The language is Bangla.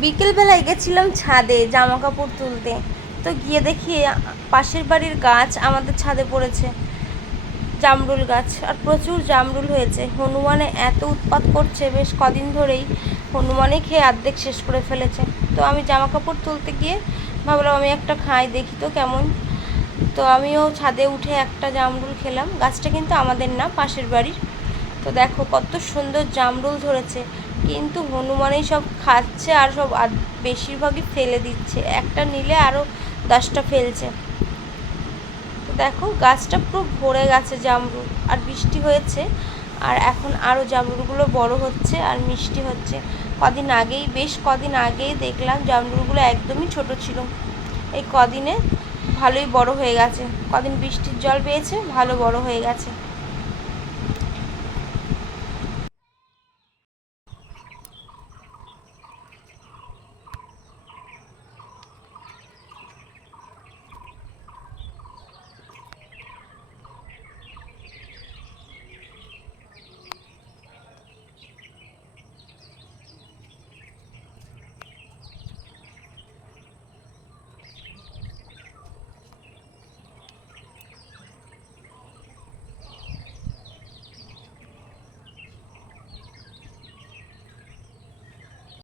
বিকেলবেলায় গেছিলাম ছাদে জামা কাপড় তুলতে। তো গিয়ে দেখি পাশের বাড়ির গাছ আমাদের ছাদে পড়েছে, জামরুল গাছ, আর প্রচুর জামরুল হয়েছে। হনুমানে এত উৎপাত করছে বেশ কদিন ধরেই, হনুমানে খেয়ে অর্ধেক শেষ করে ফেলেছে। তো আমি জামা কাপড় তুলতে গিয়ে ভাবলাম আমি একটা খাই, দেখি তো কেমন। তো আমিও ছাদে উঠে একটা জামরুল খেলাম। গাছটা কিন্তু আমাদের না, পাশের বাড়ির। তো দেখো কত সুন্দর জামরুল ধরেছে, কিন্তু হনুমানেই সব খাচ্ছে আর সব বেশিরভাগই ফেলে দিচ্ছে। একটা নিলে আরও 10টা ফেলছে। তো দেখো গাছটা পুরো ভরে গেছে জামরুল, আর বৃষ্টি হয়েছে, আর এখন আরও জামরুলগুলো বড় হচ্ছে আর মিষ্টি হচ্ছে। বেশ কদিন আগেই দেখলাম জামরুলগুলো একদমই ছোট ছিল, এই কদিনে ভালোই বড় হয়ে গেছে। কদিন বৃষ্টির জল পেয়েছে, ভালো বড় হয়ে গেছে।